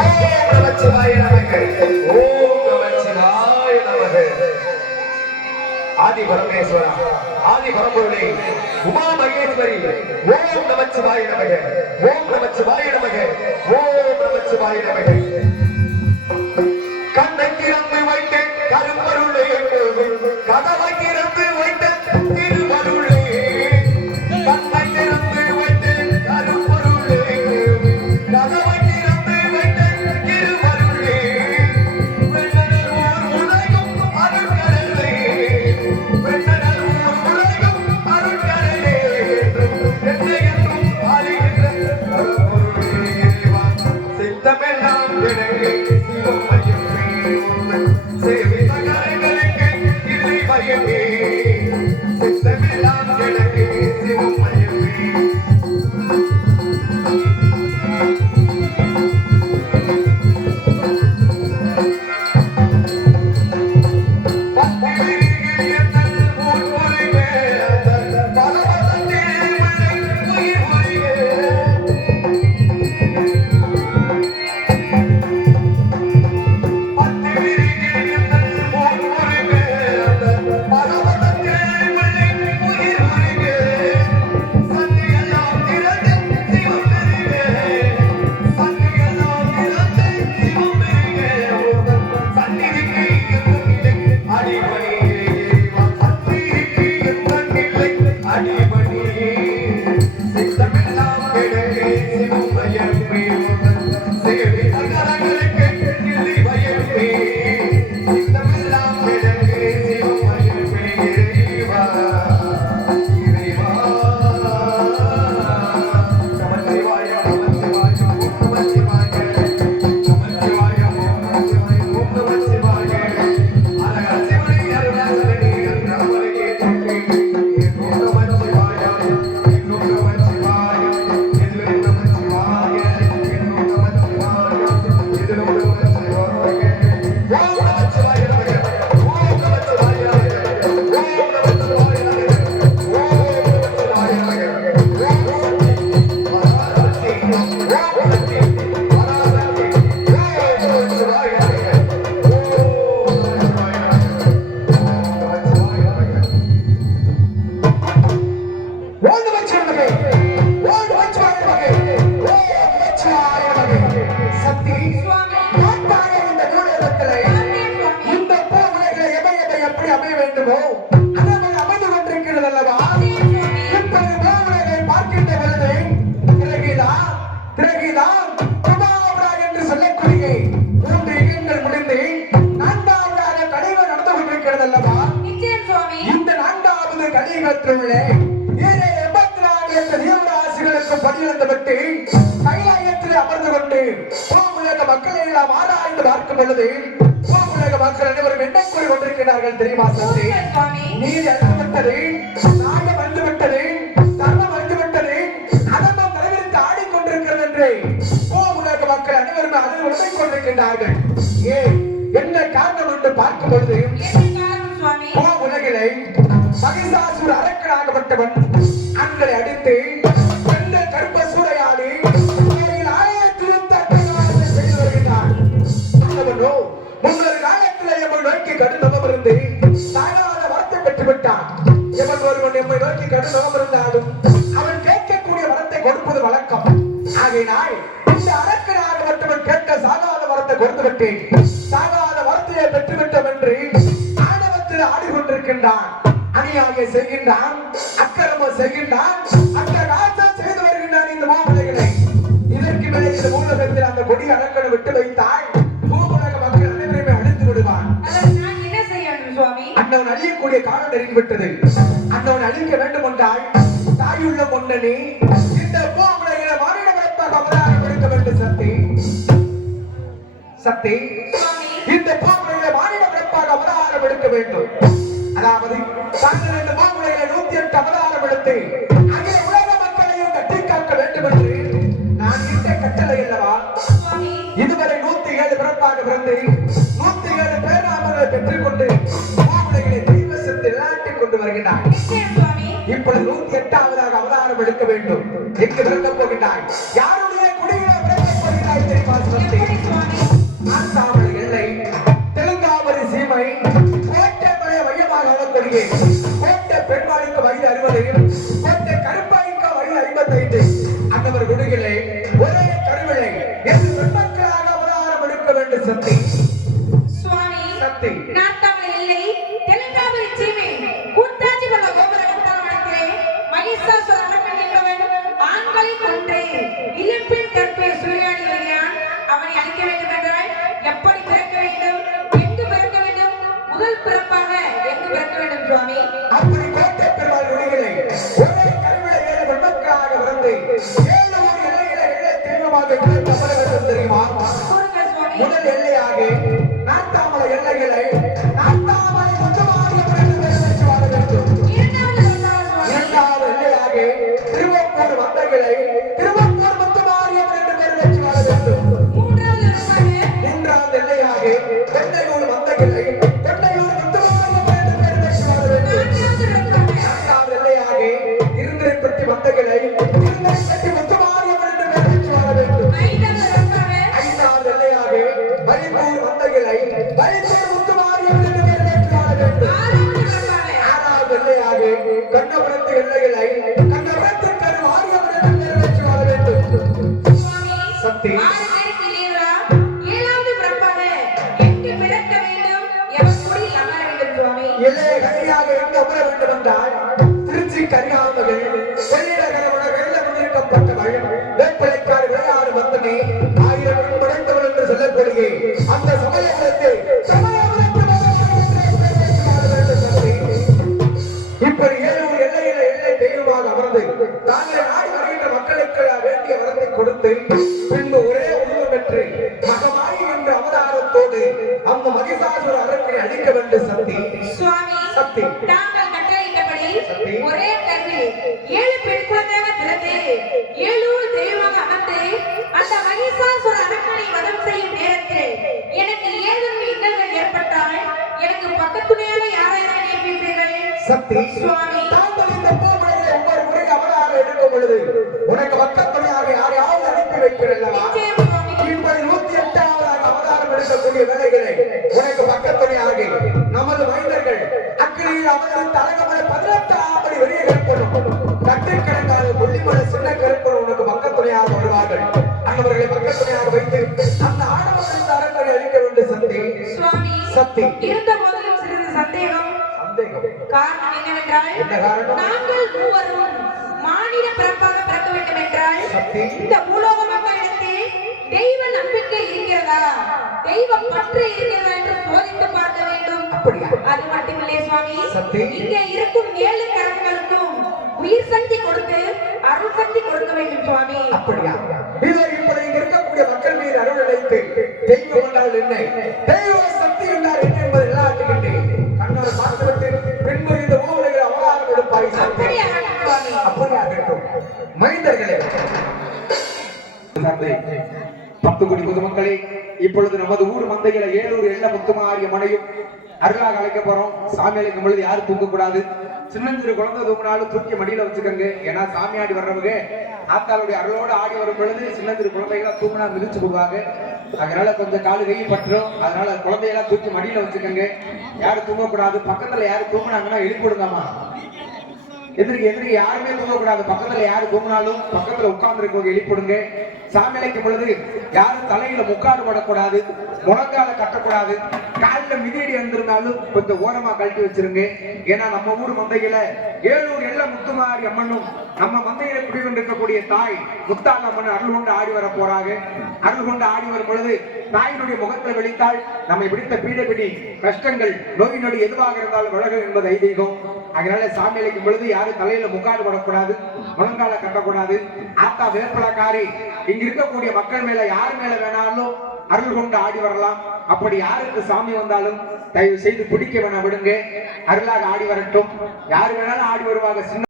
ஓம் நமச்சிவாய நமக. ஓம் நமச்சிவாய நமக. ஆதி பரமேஸ்வரா ஆதி பரம்பொருளே உமா மகேஸ்வரி ஓம் நமச்சிவாய நமக ஓம் நமச்சிவாய நமக ஓம் நமச்சிவாய நமக. நமகே. சக்தி, இந்த இந்த பூ எவை எவை எப்படி அமைய வேண்டுமோ அதவை அமைந்து கொண்டிருக்கிறது அல்லவா? இப்பொழுது பூ உலகை பார்க்கின்ற பொழுது திரகிதா, திரகிதா, என்று சொல்லக்கூடிய மூன்று யுகங்கள் முடிந்து நான்காவதாக கடைகள் நடந்து கொண்டிருக்கிறது அல்லவா சுவாமி இந்த நான்காவது கலியுகத்திலே ஏழை எண்பத்தி நான்கு என்ற தேவராசிகளுக்கு பணியிழந்து பொழுது பூவுலக மக்கள் அனைவரும் என்ன கூறி கொண்டிருக்கிறார்கள் தெரியுமா சந்தி நீர் இறந்துவிட்டது நாகம் வந்துவிட்டது தர்மம் வந்துவிட்டது அதர்மம் தலைவிரித்து ஆடிக்கொண்டிருக்கிறது என்று பூவுலக மக்கள் அனைவரும் அதில் உண்மை கொண்டிருக்கின்றார்கள் ஏன் என்ன காரணம் என்று பார்க்கும் பொழுது உலகிலே மகிஷாசுர அரக்கனாகப்பட்டவன் வரத்தை கொடுத்து விட்டேன் சாகாத வரத்தையை பெற்றுவிட்டோம் என்று ஆணவத்தில் ஆடிக்கொண்டிருக்கின்றான். அநியாயம் செய்கின்றான் அக்கிரமம் செய்கின்றான் அட்டகாசம் செய்து வருகின்றான் இந்த மாமலைகளை. இதற்கு மேலே இந்த மூலகத்தில் அந்த கொடி அரக்கனை விட்டு வைத்தால் பூவுலக மக்கள் அனைவருமே அழித்து விடுவான். என்ன செய்யணும் சுவாமி? அன்னவன் அழியக்கூடிய காலம் நெருங்கிவிட்டது அன்னவன் அழிக்க வேண்டும் என்றால் தாயுள்ள பொன்னனே சக்தி. இந்த பூவுலகில மாநில பிறப்பாக அவதாரம் எடுக்க வேண்டும். அதாவது தாங்கள் இந்த பூவுலகில நூத்தி எட்டு அவதாரம் எடுத்து அங்கே உலக மக்களையும் கட்டி காக்க வேண்டும் என்று நான் இட்ட கட்டளை அல்லவா? இதுவரை நூத்தி ஏழு பிறப்பாக பிறந்து நூத்தி ஏழு பேராமலை பெற்றுக்கொண்டு மாப்பிள்ளைகளை தெய்வசத்தை விளையாட்டிக் கொண்டு வருகிறார் இப்பொழுது நூத்தி எட்டாவதாக அவதாரம் எடுக்க வேண்டும். எங்கு பிறக்க போகின்றாய் யாருடைய குடியில பிறக்க போகிறாய்? தெரியுமா பெண்மாளுக்கு வயது அறுபது அமர வேண்டும் தெரியுமா? முதல் எல்லையாக நாட்டாமலை எல்லைகளை நாட்டாமலை மொத்தமாக இரண்டாவது எல்லையாக திருவப்பூர் வந்தைகளை திருவப்பூர் வேண்டும். மூன்றாவது எல்லையாக தென்னையூர் பெயர் வச்சு வாழ கண்ணபுரத்து எல்லைகளை கண்ணபுரத்து வாழ வேண்டும் சக்தி எங்கு அமர வேண்டும் என்றால் திருச்சி கரிகாமகள் வெள்ளிடகரவன வெள்ள முன்னிற்கப்பட்டவள் வேப்பிலைக்கார் பின்பு ஒரே உருவம் பெற்று மகமாயி என்ற அவதாரத்தோடு அந்த மகிஷாசுர அரக்கனை அழிக்க வேண்டும் சக்தி. சுவாமி சக்தி. தாங்கள் கட்டளையிட்டபடி. ஒரே கல்வி ஏழு பெண் குழந்தையாக பிறந்து ஏழூர் தெய்வமாக அமர்ந்து அந்த மகிஷாசுர அரக்கனை வதம் செய்யும் நேரத்தில் எனக்கு ஏதேனும் இன்னல்கள் ஏற்பட்டால் எனக்கு பக்கத்துணையாக யாரையா நியமிப்பீர்கள்? சக்தி. சுவாமி. அவதாரம் எடுக்கக்கூடிய வேலைகளை உனக்கு பக்கத்துணையாக நமது மைந்தர்கள் அக்கினியில் அமர்ந்து தலகமலை பதினெட்டாம் படி வெளியே கருப்பணும் கட்டுக்கணக்கான கொல்லிமலை சின்ன கருப்பணும் உனக்கு பக்கத்துணையாக வருவார்கள். அந்தவர்களை பக்கத்துணையாக வைத்து அந்த ஆடவர்களின் அரங்கனை அழிக்க வேண்டும் சக்தி சுவாமி சக்தி. இருந்த போதிலும் சிறிது சந்தேகம். சந்தேகம். காரணம் என்னவென்றால் நாங்கள் மூவரும் மாநில பிறப்பாக பிறக்க வேண்டும் என்றால் இந்த நம்பிக்கை இருக்கிறதா தெய்வ பற்று இருக்கிறதா என்று சோதித்து பார்க்க வேண்டும். அப்படியா? அது மட்டுமில்லை சுவாமி. இங்கே இருக்கும் ஏழு கரங்களுக்கும் உயிர் சக்தி கொடுத்து அருள் சக்தி கொடுக்க வேண்டும் சுவாமி. அப்படியா? இதோ இப்படி இங்க இருக்கக்கூடிய மக்கள் மீது அருள் அடைத்து தெய்வம் என்றால் என்ன? தெய்வ சக்தி என்றால் என்ன என்பதை எல்லாத்துக்கிட்டேன் கண்ணால் பார்த்துவிட்டு பின்பு இந்த ஊரில் கொடுப்பாய் சக்தி. அப்படியே? ஆகட்டும் சுவாமி பத்து கோடி பொதுமக்களே இப்பொழுது நமது ஊர் மந்தையில ஏழூர் எல்ல முத்துமாரிய மனையும் அருளாக அழைக்க போறோம். சாமி அழைக்கும் பொழுது யாரும் தூங்க கூடாது சின்னஞ்சிறு குழந்தை தூங்கினாலும் தூக்கி மடியில வச்சுக்கோங்க. ஏன்னா சாமி ஆடி வர்றவங்க ஆத்தாளுடைய அருளோட ஆடி வரும் பொழுது சின்னஞ்சிறு குழந்தைகளா தூங்கினா மிதிச்சு போடுவாங்க. அதனால கொஞ்சம் காலு வெயில் பட்டுரும் அதனால குழந்தையெல்லாம் தூக்கி மடியில வச்சுக்கோங்க. யாரும் தூங்கக்கூடாது. பக்கத்துல யாரும் தூங்கினாங்கன்னா எழுப்பி விடுங்கம்மா. எதிர்க்கு எதிர்க்கு யாருமே தூங்கக்கூடாது. பக்கத்துல யாரு தூங்கினாலும் பக்கத்துல உட்கார்ந்து இருக்கவங்க எழுப்பிடுங்க சாமி அழைக்கும் பொழுது யாரும் தலையில முக்காடு படக்கூடாது முழங்கால கட்டக்கூடாது. காலில் மிதியடி வந்திருந்தாலும் கொஞ்சம் ஓரமா கழட்டி வச்சிருங்க. ஏன்னா நம்ம ஊர் மந்தையில ஏழூர் எல்ல முத்துமாரி அம்மனும் நம்ம மந்தையில குடிகொண்டிருக்கக்கூடிய தாய் முத்தாள் அம்மன் அருள் கொண்டு ஆடி வர போறாங்க. அருள் கொண்டு ஆடி வரும் பொழுது தாயினுடைய முகத்தை வெளித்தால் நம்மை பிடித்த பீடபிடி கஷ்டங்கள் நோய் நொடி எதுவாக இருந்தாலும் விலகும் என்பது ஐதீகம். அதனால சாமி அழைக்கும் பொழுது யாரும் தலையில முக்காடு படக்கூடாது முழங்கால கட்டக்கூடாது. ஆத்தா வேப்பலக்காரி இங்க இருக்கக்கூடிய மக்கள் மேல யார் மேல வேணாலும் அருள் கொண்டு ஆடி வரலாம். அப்படி யாருக்கு சாமி வந்தாலும் தயவு செய்து பிடிக்க வேணாம் விடுங்க. அருளாக ஆடி வரட்டும். யார் வேணாலும் ஆடி வருவாங்க. சின்ன